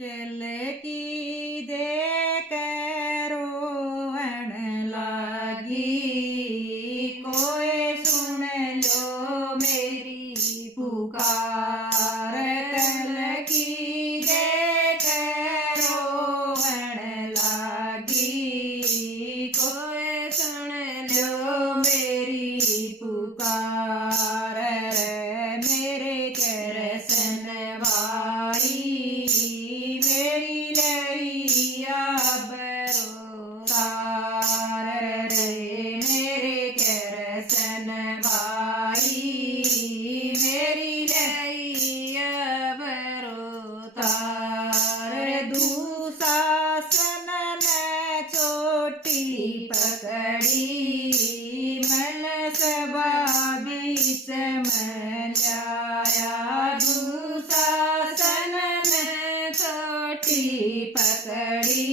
चले की देख रोवन लागी, कोई सुन लो मेरी पुकार। कल की देख रोवन लागी, कोई सुन लो मेरी पुकार। मेरे करसन भाई मेरी लैया बरो तार रे। मेरे करसन भाई मेरी लैया बरो तार। दुशासन ने चोटी पकड़ी, मन सभा बीच में लाया। दुशासन ने चोटी पकड़ी,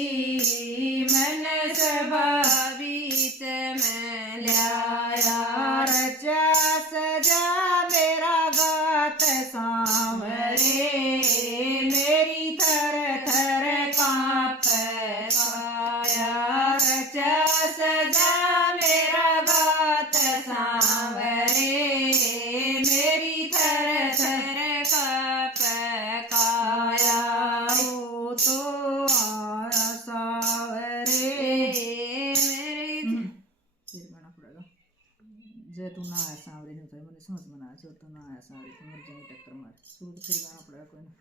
मन सभा बीच में लाया। रचा सजा मेरा गात सांवरे, मेरी थर थर कांप काया। रचा सजा मेरा गात सांवरे, मेरी थर थर कांप काया। वो तो आया सांवरे मेरी फिर गाना पड़ेगा। जे तू ना आया सांवरे नहीं तो मैंने समझ में आया। जो तू ना आया सांवरे तो मर जाएंगे टक्कर मार। सूद फिर गाना पड़ेगा कोई ना।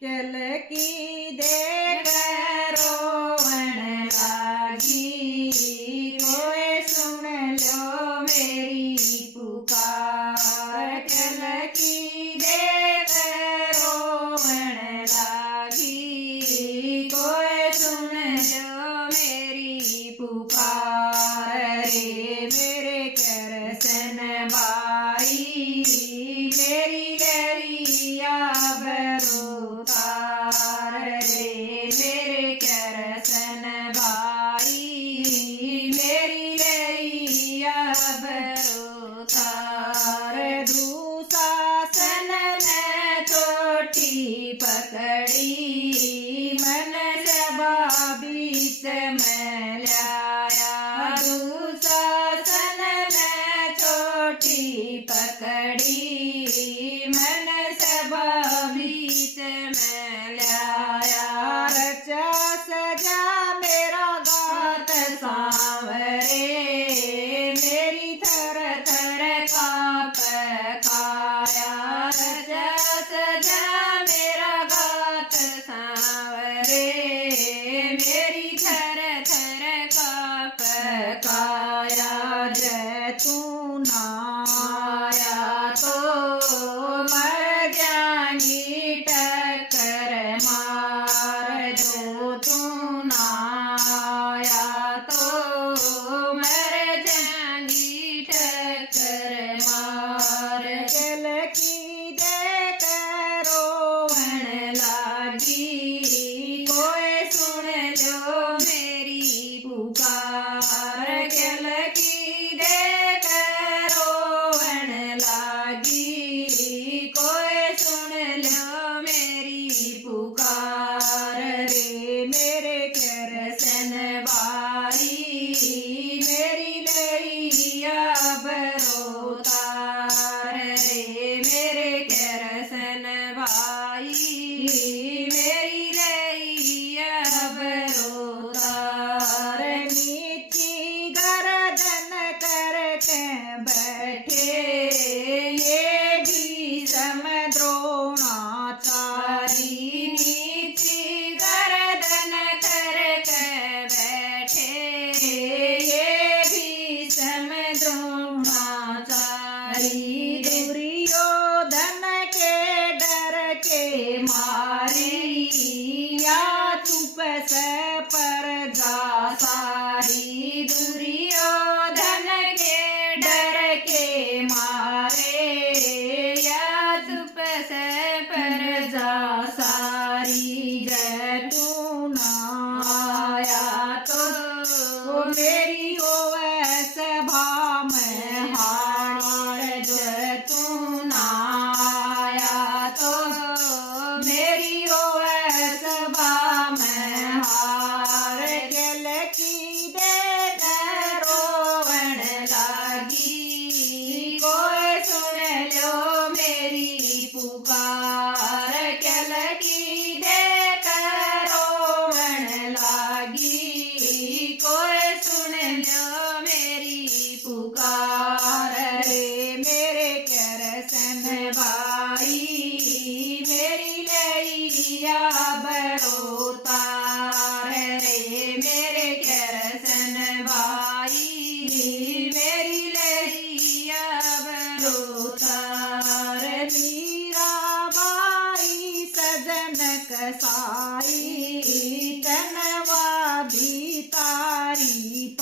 चल की देख रोवन लागी, कोई सुन लो मेरी पुकार। चल की देख रोवन लागी, कोई सुन लो मेरी पुकार। रे मेरे करसन भाई मेरी लैया बरो तार। रे मेरे करसन भाई मेरी लैया बरो तार। दुशासन ने चोटी पकड़ी, मन सभा बीच में लाया। दुशासन ने चोटी पकड़ी, मन सभा बीच में लाया। रचा सजा मेरा गात सांवरे, मेरी थर थर कांप काया। रचा सजा मेरा गात सांवरे, मेरी थर थर कांप काया। जैतून आया तो मर जाएंगी टक्कर मार। जो तू ना आया तो मर जाएंगी टक्कर मार। चल की देख रोवन लागी, कोई सुन लो मेरी पुकार। चल की देख रोवन लागी, कोई सुन लो मेरी पुकार। रे मेरे करसन भाई मेरी लैया बरो तार। रे मेरे करसन भाई मेरी लैया बरो तार। नीची गर्दन करके बैठे ये भी समद्रोणाचारी। नीची गर्दन करके बैठे ये भी समद्रोणाचारी। दुर्योधन के डर के मारी, या चुप से पर जा सारी। दुर्योधन के डर के मारे, या चुप से पर जा सारी। जैतून आया तो मेरी होवे सभा में हार। जैतून आया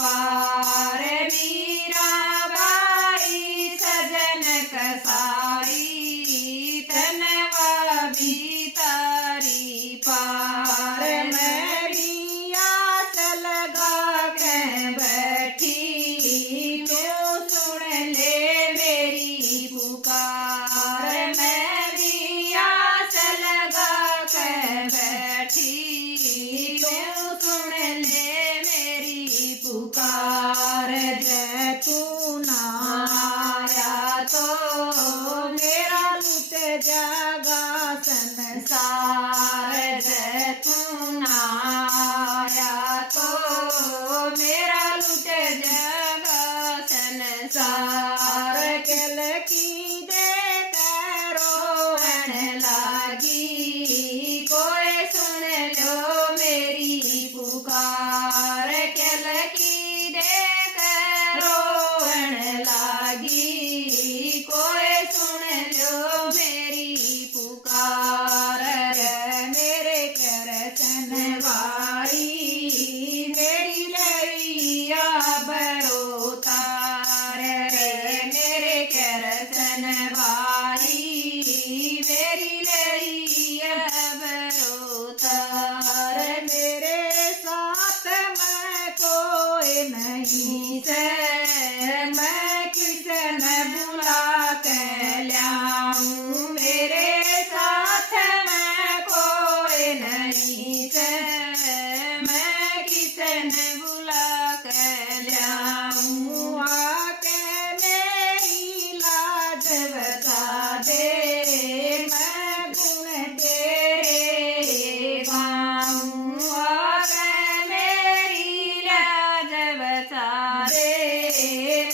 पार मीराबाई सजन कसाई तनवा भी तारी पार मैं भी आस लगा के बैठी तू सुन ले मेरी पुकार मैं भी आस लगा के बैठी तू सुन ले मेरी पुकार जैतून आया तो मेरा लुट जागा संसार जैतून आया तो मेरा लुट जागा संसार कल की दे रोवन लागी कोई सुन लो मेरी पुकार कल की दे रोवन लागी कोई सुन लो मेरी पुकार मेरे करतन वाई मेरी लैया बरोतार मेरे करतन वाई मेरी लैया बरोतार मेरे साथ मैं कोई नहीं से मैं किसन बुला के लाऊं मेरे साथ मैं कोई नहीं से मैं किसन बुला के लाऊं आके मेरी लाज बता दे मैं गुण तेरे गाऊं आके मेरी लाज बता दे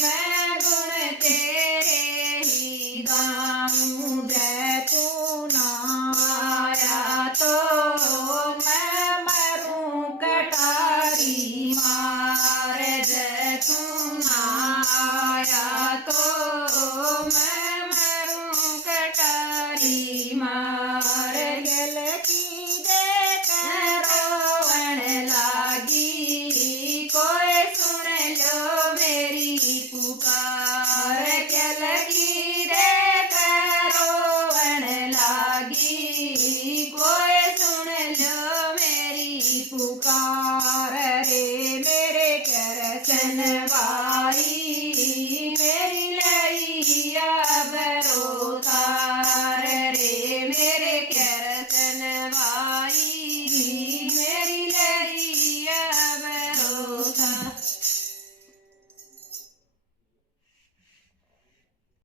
मैं गुण तेरे ही गाऊं जैतून आया तो मैं मरूं कटारी मार जैतून आया तो मैं मरूं कटारी मार गल की देख रोवन लागी कोई सुन लो मेरी पुकार गल की देख रोवन लागी कोई सुन लो मेरी पुकार रे मेरे करतन वाई